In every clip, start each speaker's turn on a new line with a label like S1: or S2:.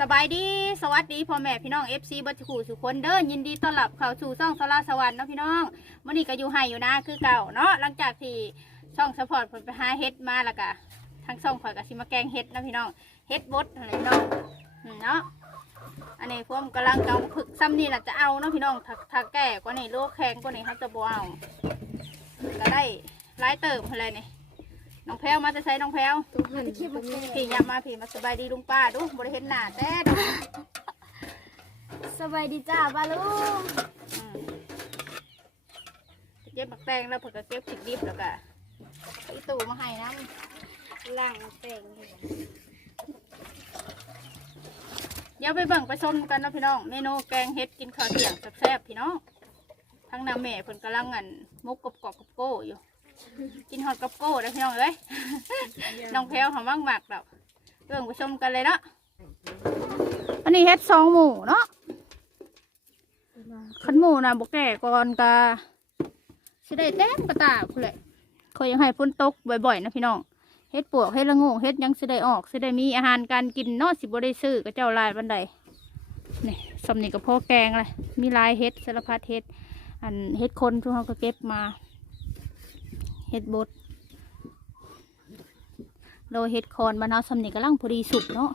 S1: สบายดีสวัสดีพ่อแม่พี่น้อง FC บัจคูสุขคนเด้อยินดีต้อนรับเข้าสู่ช่องสลาสวรรค์เนาะพี่น้องมื่อนี้ก็อยู่ให้อยู่นะคือเก่าเนาะหลังจากที่ช่องสปอร์ตผลไปหาเฮ็ดมาแล้วก็ทั้งช่องข่อยก็สิมาแกงเฮ็ดนะพี่น้องเฮ็ดบดอะไรพี่น้องเนาะอันนี้พวกกำลังเอาผึกซ้ำนี่แหละจะเอาเนาะพี่น้องถ้าถ้าแก่กว่านี้โลกแข็งกว่านี้เขาจะบ่เอาก็ได้หลายเติมอะไรนี่ น้องแพรวมาจะใช้น้องแพรว
S2: หันคลิปมาแพี่
S1: ยามมาพี่มาสบายดีลุงป้าดูบริเห็นหน้าแต่ดอก
S2: สบายดีจ้าบ้าลุง
S1: อืมเก็บบักแตงแล้วผมก็เก็บผิดดิบแล้วก็ไอตู่มาให้น้
S2: ล่างแต่งอยู่ำ
S1: เดี๋ยวไปเบิ่งไปชมกันเนาะพี่น้องเมนูแกงเฮ็ดกินข้าวเที่ยงแซ่บๆพี่น้องทั้งน้ำแม่เพิ่นกำลังอันมุกกบกอกกับโก้อยู่ กินฮอดกับโก้ได้อพี่น้องเอ้ย น้องแพลวหอมมากหมักๆดอกเบิ่งไปชมกันเลยเนาะ อันนี้เฮ็ดสองหมูเนาะขันหมูนะบกแก่ก่อนกาสิได้เต็มกระตาพุ่นแหละคอยยังให้ฝนตกบ่อยๆนะพี่น้องเฮ็ดปวกเฮ็ดละโงูเฮ็ดหยังสิได้ออกสิได้มีอาหารการกินเนาะสิบ่ได้ซื้อกับเจ้าลายบันไดนี่สำนี่กับพ่อแกงเลยมีหลายเฮ็ดสารพัดเฮ็ด อันเฮ็ดคนทุกเขาก็เก็บมา เฮ็ดบดโรยเฮ็ดคอนมานเอาสำนี่กำลังพอดีสุกเนาะ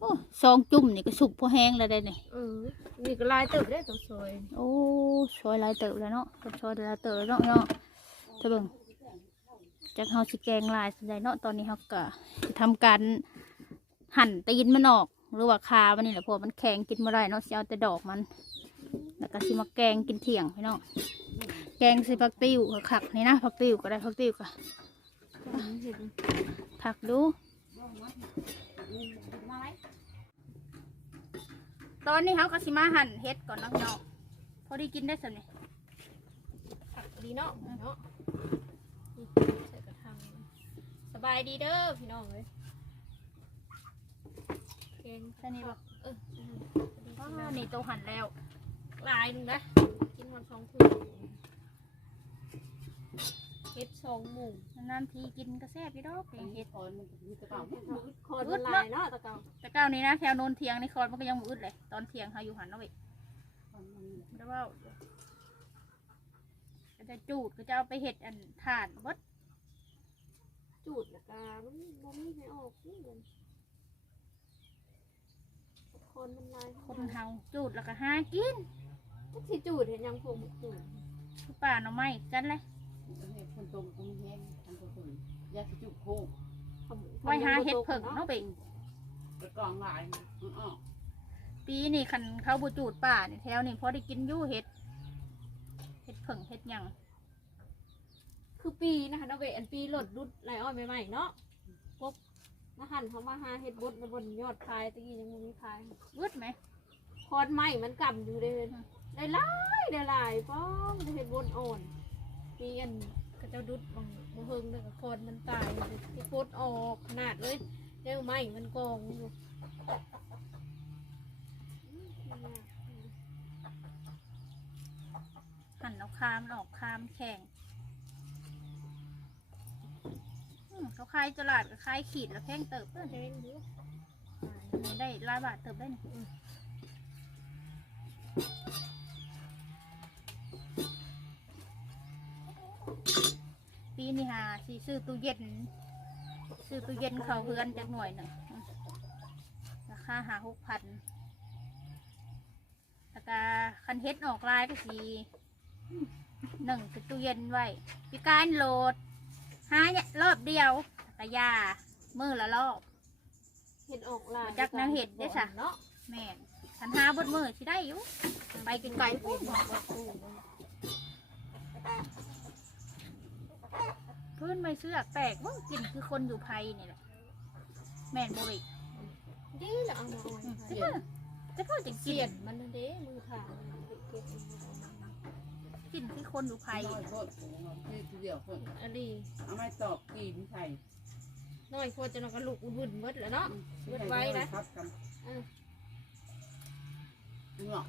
S1: โอ้ซองจุ่มนี่ก็สุกพอแห้งแล้วได้นี่
S2: เออนี่ก็ลายตึบได้ตัวสวย
S1: โอ้ซอยหลายเติบแล้วเนาะกับซอยหลายเติบแล้วเนาะเนาะจะเบิ่งจากเฮาสิแกงหลายสิได้เนาะตอนนี้เฮาก็สิทำการหั่นตีนมันออกหรือว่าคามันนี่แหละเพราะมันแข็งกินบ่ได้เนาะสิเอาแต่ดอกมัน แล้วก็สิมาแกงกินเที่ยงพี่น้อง แกงสิผักติ้วขักๆนี่นะผักติ้วก็ได้ผักติ้วก็ผักดูตอนนี้เฮาก็สิมาหั่นเฮ็ดก่อนเนาะพี่น้องพอดีกินได้สินี่
S2: ผักดีเนาะเนาะนี่ใส่กระถาง
S1: สบายดีเด้อ
S2: พี่น้องเลยแกง
S1: แค่นี้บ่
S2: เออ
S1: อ๋อนี่ตัวหั่นแล้ว
S2: ลายหนึงนะกินวันสองคืนเฮ็ดส องหมู่
S1: นานๆทีกินก็แซ่บพี่ดอกแกงเฮ็ด
S2: คนมันลายเนาะตะเกา
S1: แต่ก้าวนี้นะแถวโนนเทียงในคอนมันก็ยังบ่อึดเลย ตอนเทียงเฮาอยู่หันเนาะเว้ยแล้วว่าก็จะจูดก็จะเอาไปเฮ็ดอันถ่านบด
S2: จูดแล้วก็มันบ่มีให้ออกนี่เลยคนมันลาย
S1: คนเฮาจูดแล้วก็หากิน
S2: ทุกที่จูดเห็นยังพวกมันจูด
S1: คือป่าหน่อไม้กันเลย
S3: คน ตรงตรงแห้งคนตรงตรงยาสิจุกโค้ง
S1: ไว้หาเฮ็ดเพิ่งเนาะเบ่ง
S3: กระกองลายมันออก
S1: ปีนี่คันเขาบ่จูดป่านี่แถวนี่พอได้กินอยู่เฮ็ดเฮ็ดเพิ่งเฮ็ดหยัง
S2: คือปีนะคะเนาะเวอันปีหลดรุดไรอ้อยใหม่ๆเนาะพบมาหันเขามาหาเฮ็ดบดมาบนยอดพายตะกี้ยังบ่มีพาย
S1: อึดไหม
S2: คอนไม้มันกำอยู่เลยได้หลายได้หลายป้องได้เฮ็ดบดอ่อนมีอัน ก็เจ้าดุดบางบ่เฮงเลยกับคนมันตายเฮ็ดบดออกขนาดเลยเร็วไม้มันกองอยู่
S1: หั่นเอาคามออกคามแข็งเขาขายตลาดก็ขายขีดและแพงเติบเพิ่น
S2: เจ๊งอยู่
S1: ได้ลายบาทเติบได้ สิซื้อตู้เย็น ซื้อตู้เย็นเขาเพื่อนจากหน่วยหนึ่งอืมราคาหาหกพันแล้วก็คันเฮ็ดออกลายก็สีหนึ่งคือตู้เย็นไว้ปีการโหลดหาเนี่ยรอบเดียวแต่ยามือละรอบ
S2: เฮ็ดออกหลาย
S1: จักแนวเฮ็ดเด้อจ้ะ
S2: เนาะ
S1: แม่นคันหาบดมือสิได้อยู่ไปไกลๆ พุ่นพื้นไม่เสือกแตกว่ากินคือคนอยู่ไพนี่แหละ แม่นบ่อีก
S2: ดีละเอามาอ่อน
S1: จะเพิ่นจะเพิ่นจะ
S2: เสี
S1: กิ
S2: ย
S1: น
S2: นมันนั่นเด้มือขาเก็บ
S1: กินคือคนอยู่ไพ
S3: น้อย
S1: น่ะ
S3: โคตรนี่ทีเดียวคน
S2: อันนี้
S3: เอาไม้ตอกกีนใส่
S2: น้อยโคตรจะนอนกระลูกวุ่นๆหมดแล้วเนาะ
S3: ครับกันเงาะ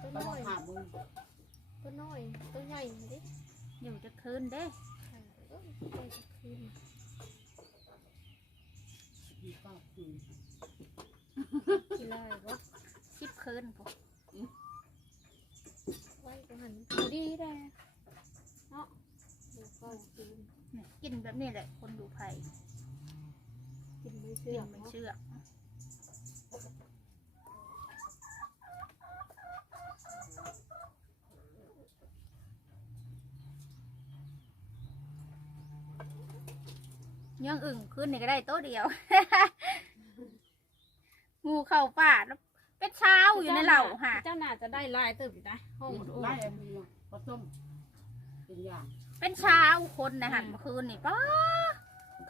S2: ตัว
S3: ไป
S2: น้อย
S3: หามือ
S2: ตัวน้อยตัวใหญ่ดิ
S1: อยู่จะคืนเด้
S2: เออตัวจะขึ้น
S3: มีก็คือ
S2: กินได้บ่
S1: ชิบคืนพอ
S2: ไว้ก็หันดูดีได้เนาะเดี๋ยวก็กิน
S1: เนี่ยกินแบบนี้แหละคนดูไผ่
S2: กินไม่
S1: กิ
S2: เชื่อน
S1: ไม่
S2: เนาะ
S1: เชื่อ ยังอึ่งขึ้นนี่ก็ได้โต๊ะเดียว งูเข้าป่าแล้วเป็นเช้าอยู่ในเหล่าค่ะ
S2: เจ้าน่าจะได้ลายเติบอยู่นะห้องมันโอ้
S3: ได้อะไรอยู่ผสมเป็นอย่าง
S1: เป็นเช้าคนนะหันเมื่อคืนนี่ป้า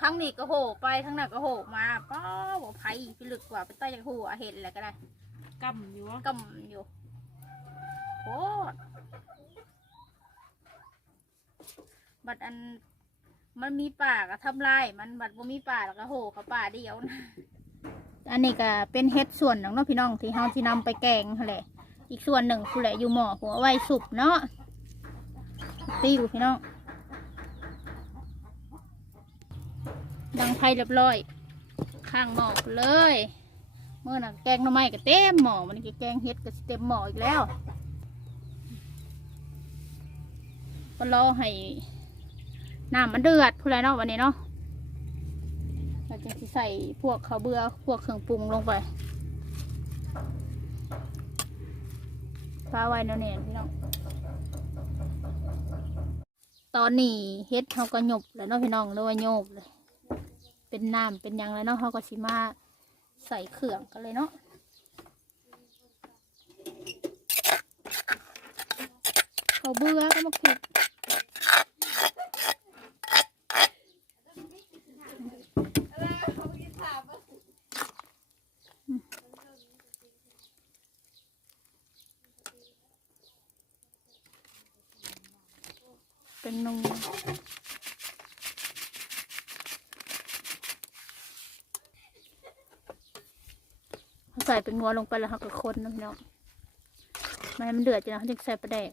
S1: ทั้งนี้ก็โหไปทั้งนั้นก็โหมาป้าบอกไผ่พิลึกกว่าไปใต้ยังหัวเห็นแล้วก็ได้
S2: กำอยู่วะ
S1: กำอยู่โคตรบัดอัน มันมีป่าก็ทำลายมันบัดบ่มีป่าแล้วก็โหเขาป่าเดียวนะอันนี้ก็เป็นเฮ็ดส่วนของเน้องพี่น้องที่เฮาที่นำไปแกงนั่นแหละ อีกส่วนหนึ่งผู้แหละอยู่หม้อหัวไว้สุกเนาะตีอยู่พี่น้องดังไฟเรียบร้อย ข้างหม้อเลย เมื่อน่ะแกงหน่อไม้ก็เต็มหม้อมันก็แกงเฮ็ดก็เต็มหม้ออีกแล้วก็รอให้ น้ำมันเดือดพูดอะไรเนาะวันนี้เนาะเราจะใส่พวกข้าวเบื่อพวกเครื่องปรุงลงไปฟ้าไว้เนาะเนี่ยพี่น้องตอนนี้เฮ็ดเขาก็หยบแล้วเนาะพี่น้องเรียกว่าโยบเลย เป็นน้ำเป็นยังแล้วเนาะเขาก็สิมาใส่เครื่องกันเลยเนาะเขาเบื่อก็มาเก็ เป็นนมใส่เป็นงัวลงไปแล้วเขาก็คนนะพี่น้องม่ให้มันเดือดจ้ะนะเขาจึงใส่ปลาแดก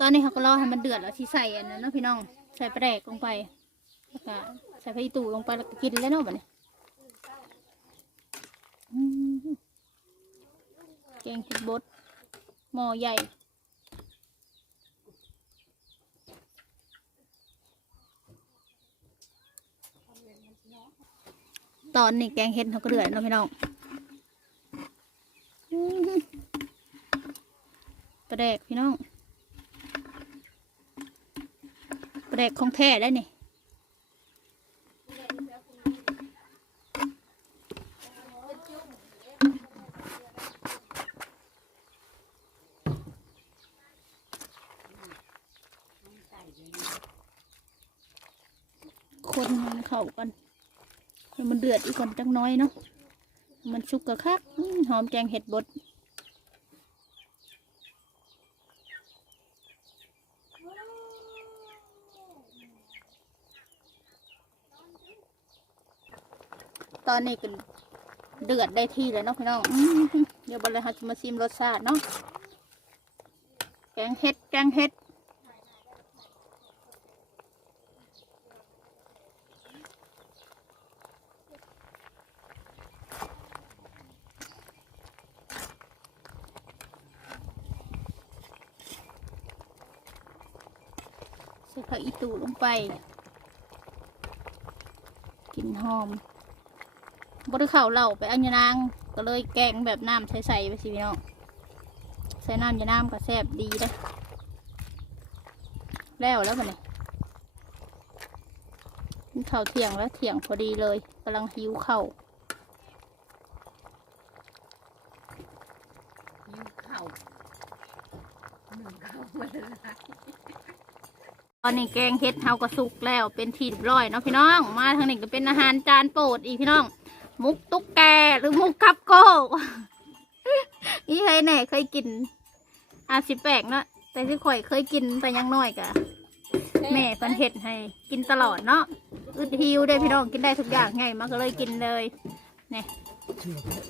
S1: ตอนนี้เขาก็รอให้มันเดือดแล้วที่ใส่อันนั้นเนาะพี่น้อง ใส่ปลาแดกลงไปแล้วก็ใส่พริกตู่ลงไปแล้วก็กินแล้วเนาะบันี้อืม แกงผิดบดหม้อใหญ่ ตอนนี้แกงเห็ดเขาก็เดือดแล้วพี่น้องปลาแดกพี่น้องปลาแดกของแท้ได้นี่ คนมันเข้ากันมันเดือดอีกก่อนจังน้อยเนาะมันชุกกระคักหอมแกงเห็ดบดตอนนี้ก็เดือดได้ที่เลยเนาะพี่น้องอื้อหือเดี๋ยวบดเลยเรจะมาชิมรสชาติเนาะแกงเห็ดแกงเห็ด ใสูลงไปกลิ่นหอมบริข่าวเหล่าไปอันยานางก็เลยแกงแบบน้ำใสๆไปสิพี่น้องใส่น้ำยานางก็แซ่บดีเลยแล้วแล้วมันนี่กินข้าวเที่ยงแล้วเที่ยงพอดีเลยกำลังหิวข้าว
S3: ยิ้วเข่าหนึ่งเข่ามาเลย
S1: ต อนนี้แกงเฮ็ดเฮาก็สุกแล้วเป็นที่เรียบร้อยเนาะพี่น้อง มาทางนี้ก็เป็นอาหารจานโปรดอีกพี่น้อง มุกตุ๊กแกหรือมุกคับโก้อีใครแหน่เคยกินอาจสิแปลกเนาะแต่ที่ข่อยเคยกินแต่ยังน้อยกะแม่เพิ่นเฮ็ดให้กินตลอดเนาะอึดหิวได้พี่น้องกินได้ทุกอย่างไงมาก็เลยกินเลยเนี่ย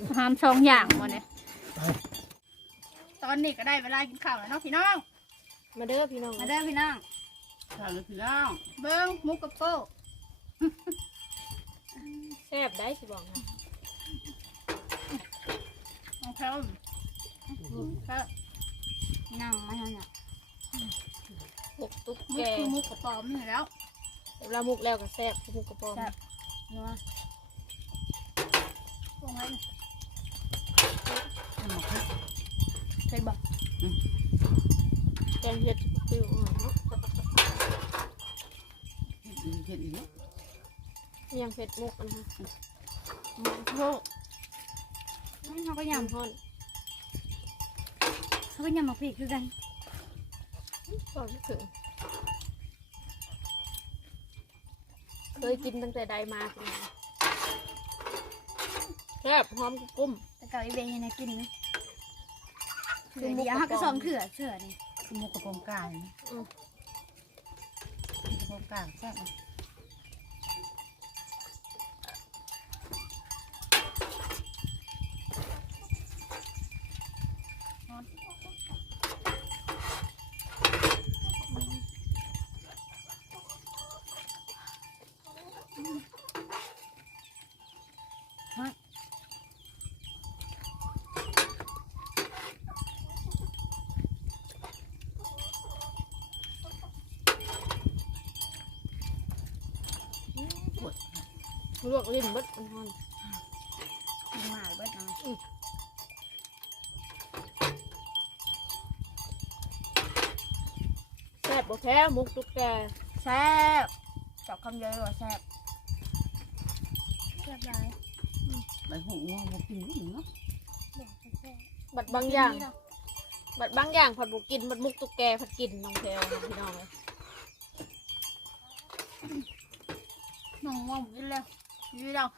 S1: อาหารสองอย่างวันนี้ตอนนี้ก็ได้เวลากินข้าวแล้วเนาะพี่น้อง
S2: มาเด้อพี่น้อง
S1: มาเด้อพี่น้อง
S3: ข้าวเลยพี่น้อง
S1: เบิ้งหมุกกับโป้
S2: แซ่บได้สิบอกนะ
S1: ของเขาครับนั่งมาทางน่ะ
S2: มุกตุ๊ก
S1: มุ
S2: แก
S1: กคือมุกกระป๋อมนี่แล้ว
S2: เวลามุกแล้วก็แซ่บมุกกระป๋อม
S1: แซ่บนัวพวกนั้น
S3: ให้หมดครับ
S1: ใส่บอก
S2: แกงเห็ดฟิวอ่อนเนาะ
S3: เห็ดอีกเห็ดอีกเนาะ
S2: ยังเผ็ดมุกอันนะ
S1: มันโทษเขาก็ย
S2: ยำฮ้อนำ
S1: เขาก็ยำมาพริกคือกัน
S2: ก็ไม่ถึงเคยกินตั้งแต่ใดมากินมาแซ่บหอมกุ้ม
S1: แต่เก่าอีเบย์นะกินไหมเถื่อเดียวฮักก็สองเถื่อเถื่อนี่
S3: คือหมกกระโปรงกายนะ
S2: อืม
S3: กระโปากแซ่บ
S2: ลวกลิ้นเบดอันฮ้อน
S1: กินหมาเบิดนะ
S2: แซ่บบ่แพ้มุกตุ๊กแก
S1: แซ่บจับคำเดียวเลยว่าแซ่บแซ่บหลาย
S3: ใบหูงอมากินนี่เนาะ
S2: บัดบางอย่าง บัดบางอย่างผัดบุกินบัดมุกตุ๊กแกผัดกินน้องแพรวนะพี่น้องเลย
S1: น้องว่ากินแล้ว กินแล้ว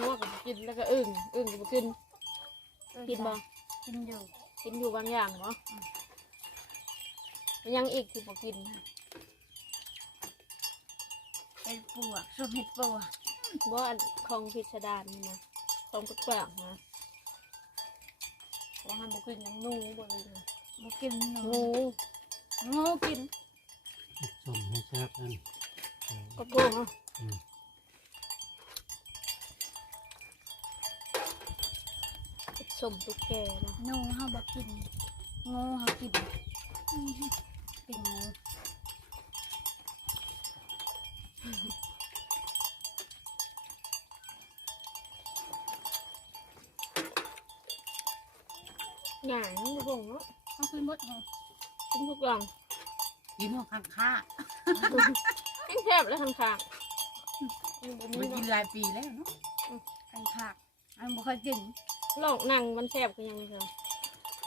S2: งัวกับกินแล้วก็อึ่งอึ่งกับกินกินบ่
S1: กินอยู่
S2: กินอยู่บางอย่างเนาะมันยังอีกที่บ่กิน
S1: เป็นปวกส้มเห็ดปวก
S2: บ่อันของพิสดารนี่นะของแปลกๆนะว่าห้ามบ่กินหยังงูบ่เลยนะ
S1: บ่กินหนู
S2: งู
S1: งูกิน
S4: ส้มให้แซ่บนั่น
S2: ก็โก้เนาะ
S4: อืม
S2: สมตุ๊กแกนะ
S1: หนูเฮาบ่กินงูเฮากินกินงู
S2: หยางนี่บ่งเนาะ
S1: เฮากินหมดเฮา
S2: กินทุกอย่าง
S3: กินหัวข้างข้า
S2: แห้งแทบแล้วข้างๆมันบ่
S3: ไม่
S2: มี
S3: กิน
S2: เนาะ
S3: หลายปีแล้วเนาะ
S1: อันผักอันบ่เคยกิน
S2: ลองนั่งมันแซ่บก็ยังไงเถอะ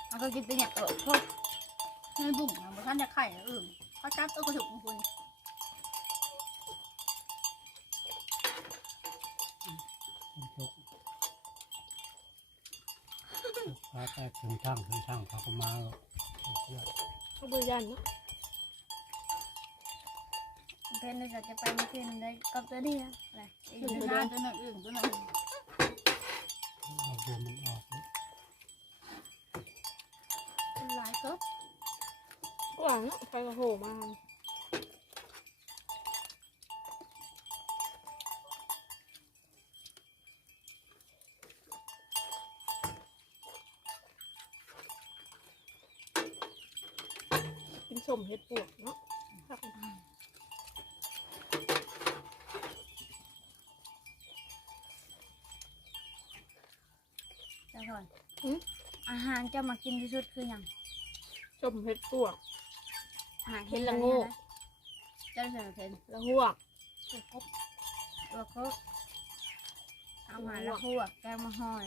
S1: อันก็กินแต่เนี่ยเออพวกในบุ่งนะบ่ทันจะไข่นะอื่นเขาจับเออกระถุกของคุณ
S4: จกพาแต่ถึงช่างถึงช่างเขาก็มาแล้วเชื่อ
S2: เขาบ่ยันเนาะ
S1: เพื่อนเลยจะไปไม่กินได้กับตัวนี้นะอะไรอีกหน้าตัวนึงอื่นตัวนึง
S4: เอาเดือนมันออกแล้ว
S1: หลายก็
S2: กว่างเนาะใครก็โหมากินสมเห็ดปวกเนาะครับ
S1: จะก่ อนอาหารจะมากินที่สุดคืออย่าง
S2: สมเห็ดปวก
S1: อาหาร
S2: เห็นละโงู
S1: จะเสนอเพน
S2: ละหัวก
S1: ตัวกบตัวกบเอามาละหัวแกงมาห่อย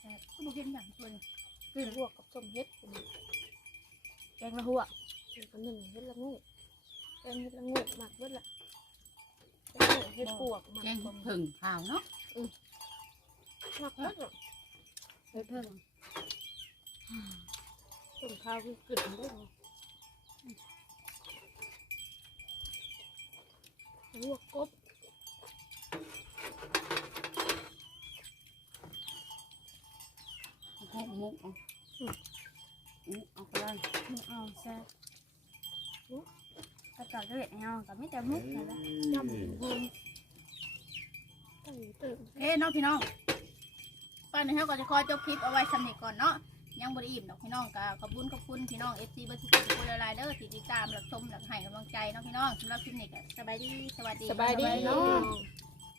S1: แต่ก็บ่กินอย่างคน
S2: กินหัวกกับสมเห็ดเป็น
S1: แกงละหัว
S2: เป็นกันหนึ่งเห็ดละโงูแกงเห็ดละโงูหมักเบิดละแกงเห็ดปวกหมัก
S3: แกง
S2: บ่
S3: ผึ่งเผาเนาะ
S2: หมักเบิดละ
S1: ไปเพิ่ง
S2: สมข้าวคือกึ่นได้เลยลวกกบ
S3: มุกมุกเอามุกเอาไปเลย
S1: มึงเอาแซ่บกระตเขาจะเห็นให้เฮาก็ไม่แต่มุกนั่นแหละ
S2: จำบุญตั้งเติม
S1: โอเคเนาะพี่น้องต อนนี้เฮาก็จะขอจบคลิปเอาไว้สำเร็จก่อนเนาะยังบ่ได้อิ่มดอกพี่น้องก็ขอบคุณขอบคุณพี่น้อง FC เบ่ทุกคนทุกคนหลายๆเด้อที่ติดตามรับชมรับให้กำลังใจเนาะพี่น้องสำหรับคลิปนี้ก็สบายดีสวัสดี
S2: สบายดีเนาะ